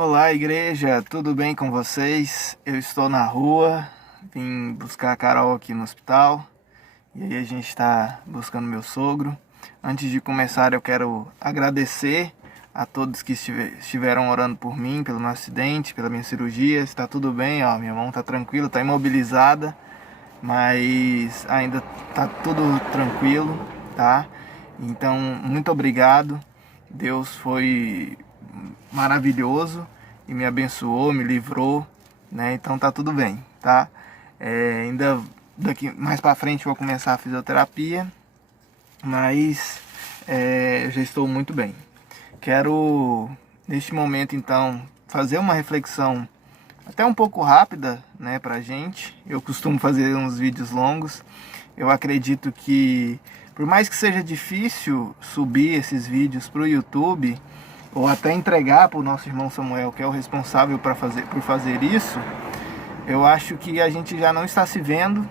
Olá, igreja, tudo bem com vocês? Eu estou na rua, vim buscar a Carol aqui no hospital e aí a gente está buscando meu sogro. Antes de começar, eu quero agradecer a todos que estiveram orando por mim, pelo meu acidente, pela minha cirurgia. Está tudo bem, ó, minha mão está tranquila, está imobilizada, mas ainda está tudo tranquilo, tá? Então, muito obrigado. Deus foi maravilhoso e me abençoou, me livrou, né? Então tá tudo bem, tá? Ainda daqui mais para frente vou começar a fisioterapia, mas eu já estou muito bem. Quero neste momento então fazer uma reflexão até um pouco rápida, né, pra gente. Eu costumo fazer uns vídeos longos. Eu acredito que por mais que seja difícil subir esses vídeos pro YouTube, ou até entregar para o nosso irmão Samuel, que é o responsável por fazer isso, eu acho que a gente já não está se vendo,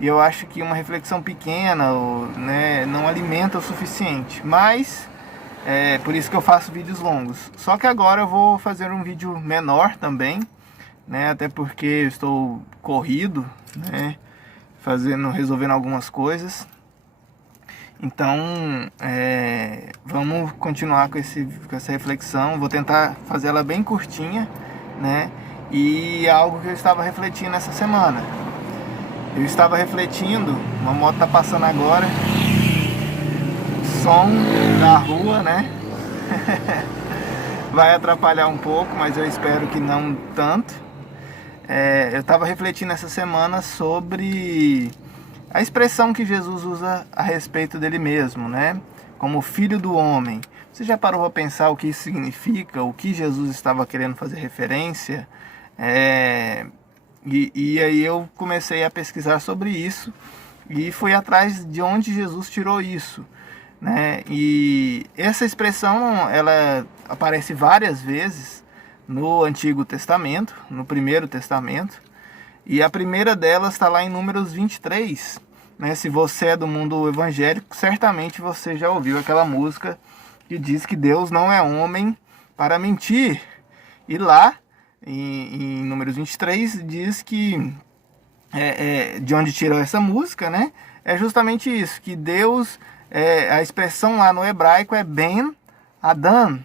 e eu acho que uma reflexão pequena né, não alimenta o suficiente. Mas é por isso que eu faço vídeos longos. Só que agora eu vou fazer um vídeo menor também, né, até porque eu estou corrido, né, resolvendo algumas coisas. Então, vamos continuar com essa reflexão. Vou tentar fazer ela bem curtinha, né? E algo que eu estava refletindo essa semana. Eu estava refletindo, uma moto tá passando agora, som da rua, né? Vai atrapalhar um pouco, mas eu espero que não tanto. Eu estava refletindo essa semana sobre a expressão que Jesus usa a respeito dele mesmo, né? Como filho do homem. Você já parou para pensar o que isso significa? O que Jesus estava querendo fazer referência? E aí eu comecei a pesquisar sobre isso e fui atrás de onde Jesus tirou isso, né? E essa expressão, ela aparece várias vezes no Antigo Testamento, no Primeiro Testamento. E a primeira delas está lá em Números 23. Né? Se você é do mundo evangélico, certamente você já ouviu aquela música que diz que Deus não é homem para mentir. E lá, em Números 23, diz que, de onde tirou essa música, né? É justamente isso, que Deus, a expressão lá no hebraico é Ben Adam,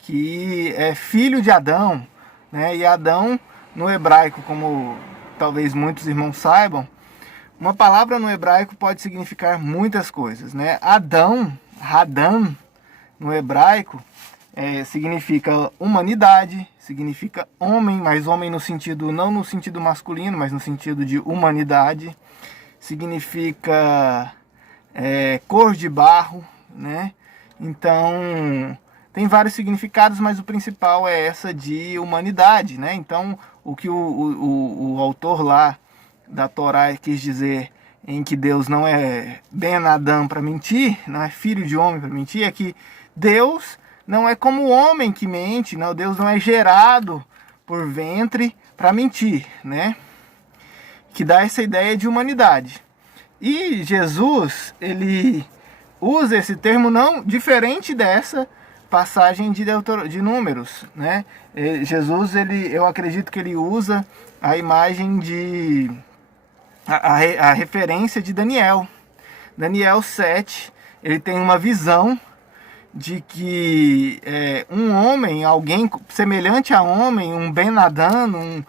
que é filho de Adão, né? E Adão, no hebraico, como talvez muitos irmãos saibam, uma palavra no hebraico pode significar muitas coisas, né? Adão, Hadam, no hebraico, significa humanidade, significa homem, mas homem no sentido, não no sentido masculino, mas no sentido de humanidade. Significa cor de barro, né? Então, tem vários significados, mas o principal é essa de humanidade, né? Então, o que o autor lá da Torá quis dizer em que Deus não é Ben Adam para mentir, não é filho de homem para mentir, é que Deus não é como o homem que mente, não, Deus não é gerado por ventre para mentir, né? Que dá essa ideia de humanidade. E Jesus, ele usa esse termo não diferente dessa passagem de Números, né? Jesus, eu acredito que ele usa a imagem a referência de Daniel. Daniel 7, ele tem uma visão de que um homem, alguém semelhante a homem, um Ben Adam,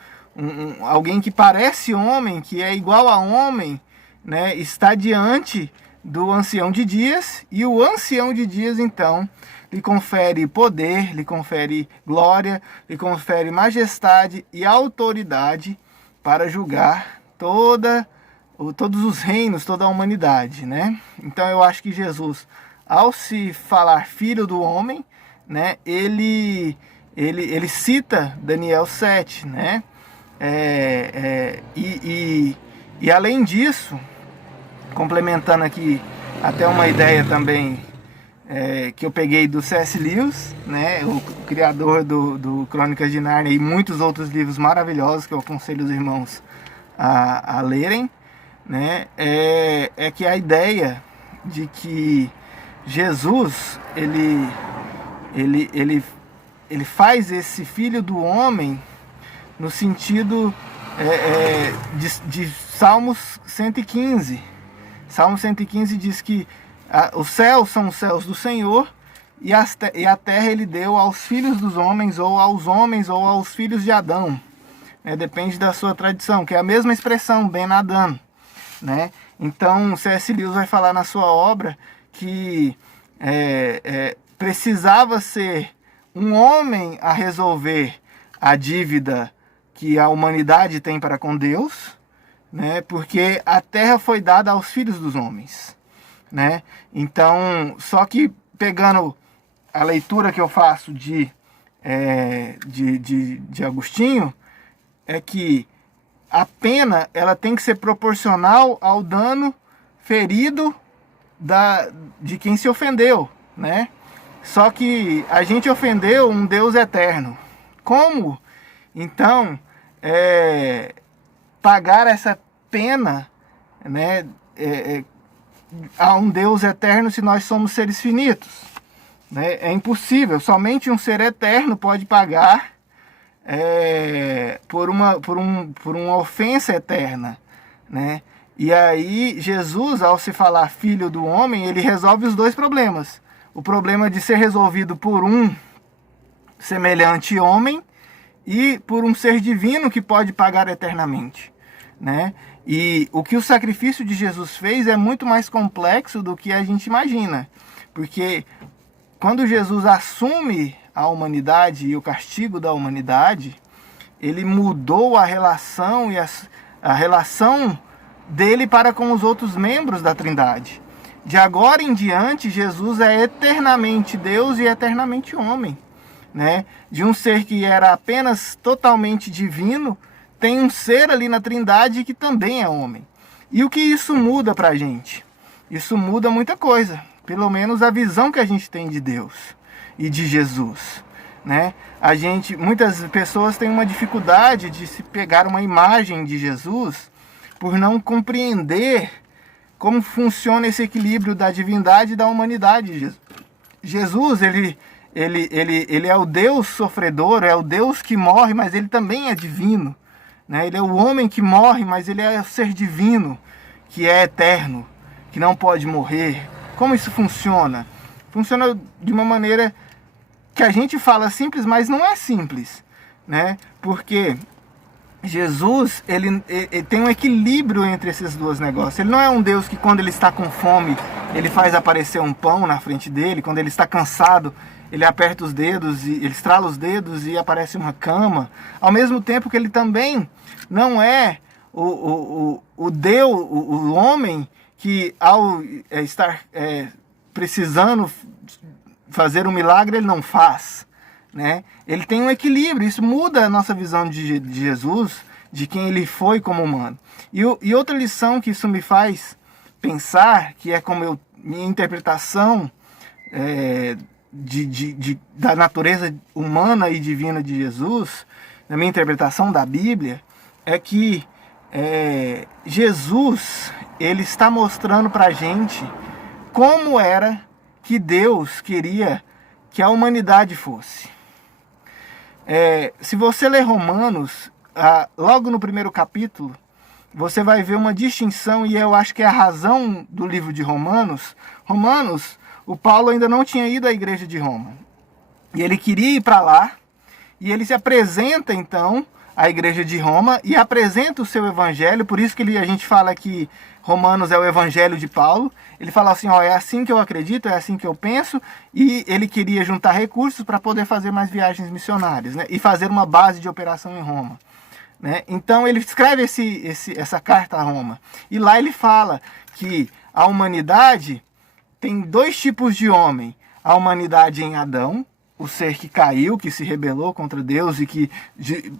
alguém que parece homem, que é igual a homem, né, está diante do ancião de dias, e o ancião de dias então lhe confere poder, lhe confere glória, lhe confere majestade e autoridade para julgar todos os reinos, toda a humanidade, né? Então eu acho que Jesus, ao se falar filho do homem, né, ele cita Daniel 7, né? E além disso, complementando aqui até uma ideia também que eu peguei do C.S. Lewis, né, o criador do Crônicas de Nárnia e muitos outros livros maravilhosos que eu aconselho os irmãos a lerem, né, é que a ideia de que Jesus ele ele faz esse filho do homem no sentido de Salmos 115. Salmo 115 diz que os céus são os céus do Senhor e a terra ele deu aos filhos dos homens ou aos filhos de Adão. Depende da sua tradição, que é a mesma expressão, Ben Adam, né? Então, C.S. Lewis vai falar na sua obra que precisava ser um homem a resolver a dívida que a humanidade tem para com Deus, né? Porque a terra foi dada aos filhos dos homens, né? Então, só que pegando a leitura que eu faço de Agostinho, é que a pena ela tem que ser proporcional ao dano ferido de quem se ofendeu, né? Só que a gente ofendeu um Deus eterno. Como, então, pagar essa pena, né, a um Deus eterno se nós somos seres finitos? Né? É impossível. Somente um ser eterno pode pagar por uma ofensa eterna, né? E aí Jesus, ao se falar filho do homem, ele resolve os dois problemas. O problema de ser resolvido por um semelhante homem e por um ser divino que pode pagar eternamente, né? E o que o sacrifício de Jesus fez é muito mais complexo do que a gente imagina, porque quando Jesus assume a humanidade e o castigo da humanidade, ele mudou a relação a relação dele para com os outros membros da Trindade. De agora em diante, Jesus é eternamente Deus e eternamente homem, né? De um ser que era apenas totalmente divino, tem um ser ali na Trindade que também é homem. E o que isso muda para a gente? Isso muda muita coisa, pelo menos a visão que a gente tem de Deus e de Jesus, né? Muitas pessoas têm uma dificuldade de se pegar uma imagem de Jesus por não compreender como funciona esse equilíbrio da divindade e da humanidade. Jesus, ele é o Deus sofredor, é o Deus que morre, mas ele também é divino, né? Ele é o homem que morre, mas ele é o ser divino, que é eterno, que não pode morrer. Como isso funciona? Funciona de uma maneira que a gente fala simples, mas não é simples, né? Porque Jesus, ele tem um equilíbrio entre esses dois negócios. Ele não é um Deus que quando ele está com fome, ele faz aparecer um pão na frente dele. Quando ele está cansado, ele aperta os dedos, ele estrala os dedos e aparece uma cama. Ao mesmo tempo que ele também não é o Deus, o homem que ao estar precisando fazer um milagre, ele não faz, né? Ele tem um equilíbrio. Isso muda a nossa visão de Jesus, de quem ele foi como humano. E outra lição que isso me faz pensar, que é como minha interpretação da natureza humana e divina de Jesus, na minha interpretação da Bíblia, é que Jesus, ele está mostrando para a gente como era que Deus queria que a humanidade fosse. Se você ler Romanos, logo no primeiro capítulo, você vai ver uma distinção, e eu acho que é a razão do livro de Romanos. O Paulo ainda não tinha ido à igreja de Roma. E ele queria ir para lá, e ele se apresenta então à igreja de Roma e apresenta o seu evangelho. Por isso que a gente fala que Romanos é o evangelho de Paulo. Ele fala assim, é assim que eu acredito, é assim que eu penso, e ele queria juntar recursos para poder fazer mais viagens missionárias, né? E fazer uma base de operação em Roma, né? Então ele escreve essa carta a Roma, e lá ele fala que a humanidade tem dois tipos de homem: a humanidade em Adão, o ser que caiu, que se rebelou contra Deus e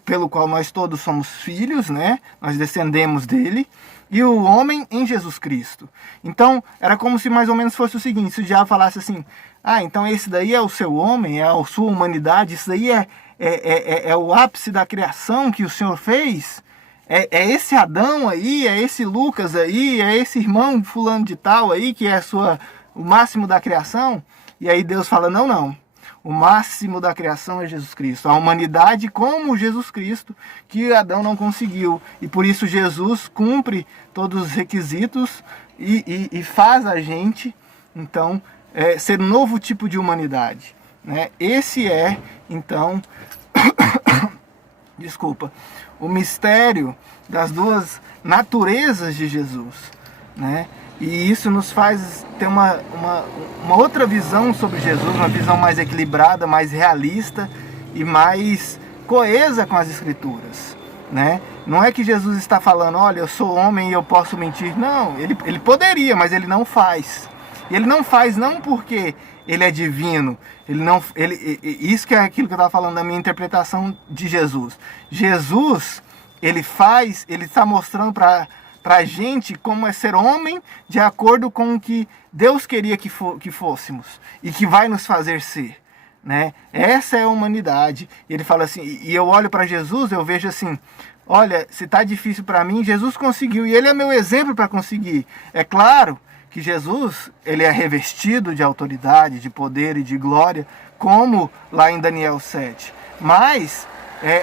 pelo qual nós todos somos filhos, né? Nós descendemos dele. E o homem em Jesus Cristo. Então, era como se mais ou menos fosse o seguinte: se o diabo falasse assim, então esse daí é o seu homem, é a sua humanidade, isso daí é o ápice da criação que o Senhor fez, é esse Adão aí, é esse Lucas aí, é esse irmão fulano de tal aí, que é o máximo da criação. E aí Deus fala, não. O máximo da criação é Jesus Cristo. A humanidade como Jesus Cristo, que Adão não conseguiu. E por isso Jesus cumpre todos os requisitos e faz a gente, então, ser um novo tipo de humanidade, né? Esse é, então, desculpa, o mistério das duas naturezas de Jesus, né? E isso nos faz ter uma outra visão sobre Jesus, uma visão mais equilibrada, mais realista e mais coesa com as Escrituras, né? Não é que Jesus está falando, olha, eu sou homem e eu posso mentir. Não, ele poderia, mas ele não faz. E ele não faz não porque ele é divino. Isso que é aquilo que eu estava falando da minha interpretação de Jesus. Jesus, ele está mostrando para a gente como é ser homem de acordo com o que Deus queria que fôssemos e que vai nos fazer ser, né? Essa é a humanidade. Ele fala assim, e eu olho para Jesus, eu vejo assim, olha, se está difícil para mim, Jesus conseguiu e ele é meu exemplo para conseguir. É claro que Jesus, ele é revestido de autoridade, de poder e de glória, como lá em Daniel 7. Mas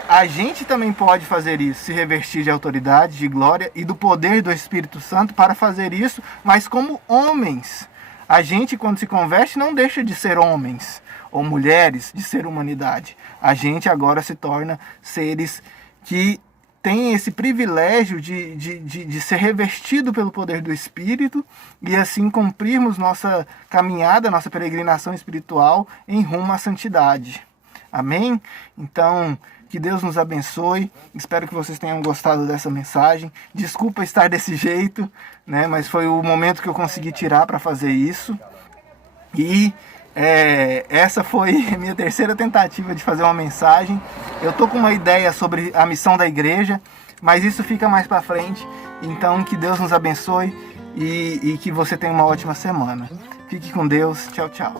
a gente também pode fazer isso, se revestir de autoridade, de glória e do poder do Espírito Santo para fazer isso, mas como homens. A gente, quando se converte, não deixa de ser homens ou mulheres, de ser humanidade. A gente agora se torna seres que têm esse privilégio de ser revestido pelo poder do Espírito e assim cumprirmos nossa caminhada, nossa peregrinação espiritual em rumo à santidade. Amém? Então, que Deus nos abençoe. Espero que vocês tenham gostado dessa mensagem. Desculpa estar desse jeito, né? Mas foi o momento que eu consegui tirar para fazer isso. E essa foi a minha terceira tentativa de fazer uma mensagem. Eu tô com uma ideia sobre a missão da igreja, mas isso fica mais para frente. Então, que Deus nos abençoe e que você tenha uma ótima semana. Fique com Deus. Tchau, tchau.